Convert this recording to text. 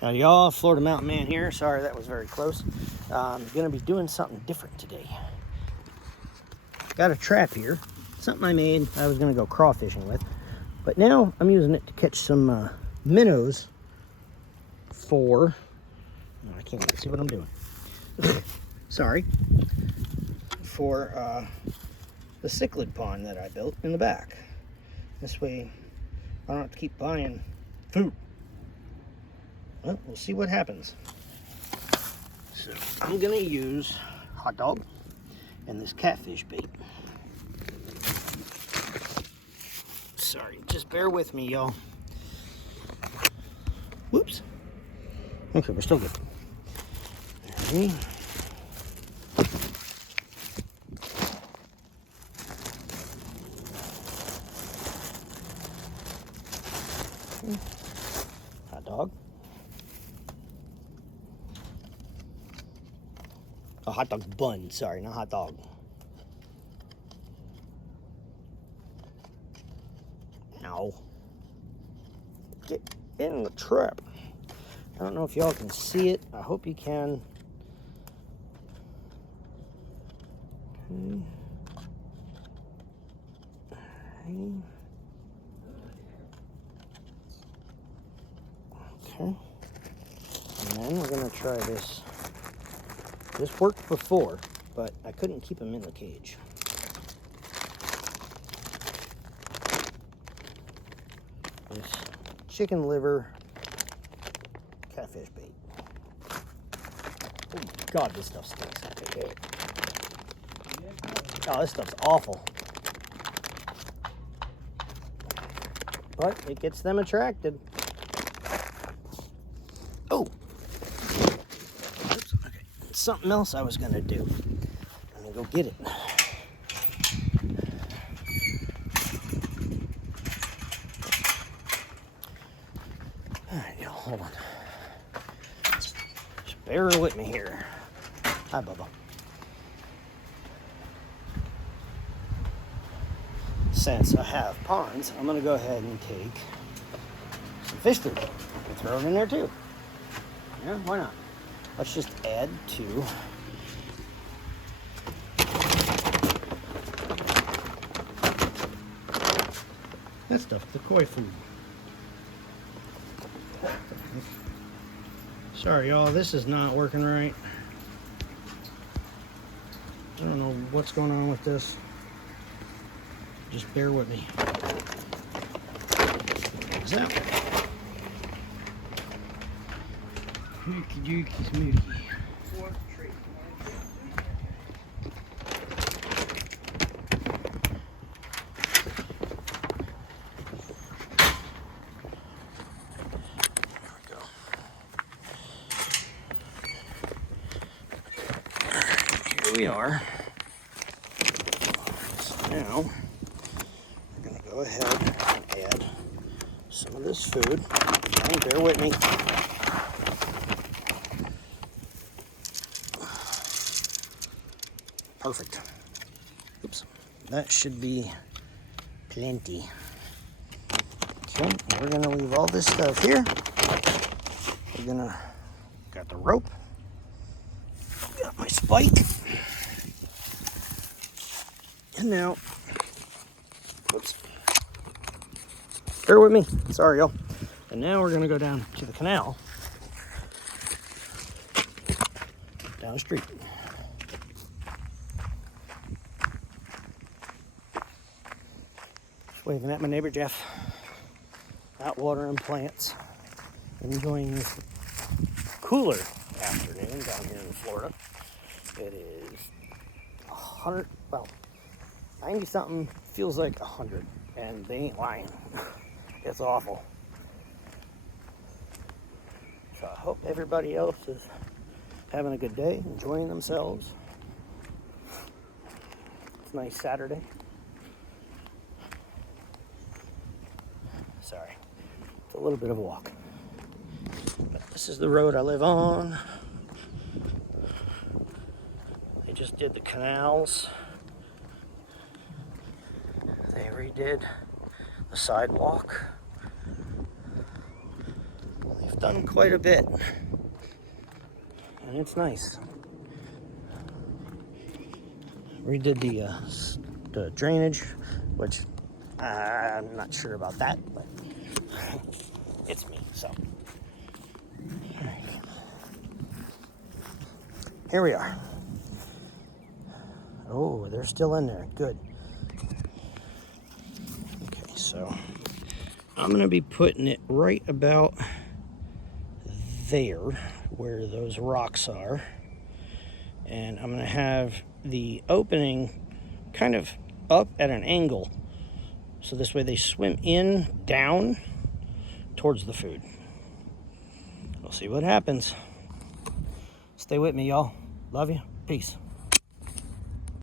Howdy y'all, Florida Mountain Man here. Sorry that was very close. I'm gonna be doing something different today. Got a trap here, something I made I was gonna go crawfishing with, but now I'm using it to catch some minnows for, I can't even see what I'm doing. Sorry. For the cichlid pond that I built in the back. This way I don't have to keep buying food. Well, we'll see what happens. So I'm gonna use hot dog and this catfish bait. Sorry, just bear with me, y'all. Whoops. Okay, we're still good. Ready? Hot dog. A hot dog bun, sorry, not hot dog. No. Get in the trap. I don't know if y'all can see it. I hope you can. Okay. And then we're gonna try this. This worked before, but I couldn't keep them in the cage. This chicken liver catfish bait. Oh God, this stuff stinks. Okay. Oh, this stuff's awful. But it gets them attracted. Oh! Oops, okay. Something else I was gonna do. Let me go get it. Alright, y'all, hold on. Just bear with me here. Hi, Bubba. Since I have ponds, I'm gonna go ahead and take some fish food and throw it in there too. Yeah, why not? Let's just add to that stuff, the koi food. Sorry, y'all, this is not working right. I don't know what's going on with this. Just bear with me. What's that? Mookie dookie smookie. Here we are. So now we're going to go ahead and add some of this food. And bear with me. Perfect. Oops. That should be plenty. Okay, we're going to leave all this stuff here. We're going to, got the rope. Got my spike. And now, whoops, bear with me, sorry y'all. And now we're gonna go down to the canal, down the street. Just waving at my neighbor Jeff, out watering plants, enjoying this cooler afternoon down here in Florida. It is 100, well, 90 something, feels like 100, and they ain't lying. It's awful. So I hope everybody else is having a good day, enjoying themselves. It's a nice Saturday. Sorry, it's a little bit of a walk. But this is the road I live on. They just did the canals. They redid the sidewalk. They've done quite a bit. And it's nice. Redid the drainage, which I'm not sure about that, but it's me, so. All right. Here we are. Oh, they're still in there. Good. Okay, so I'm going to be putting it right about there where those rocks are. And I'm going to have the opening kind of up at an angle. So this way they swim in, down, towards the food. We'll see what happens. Stay with me, y'all. Love you. Peace.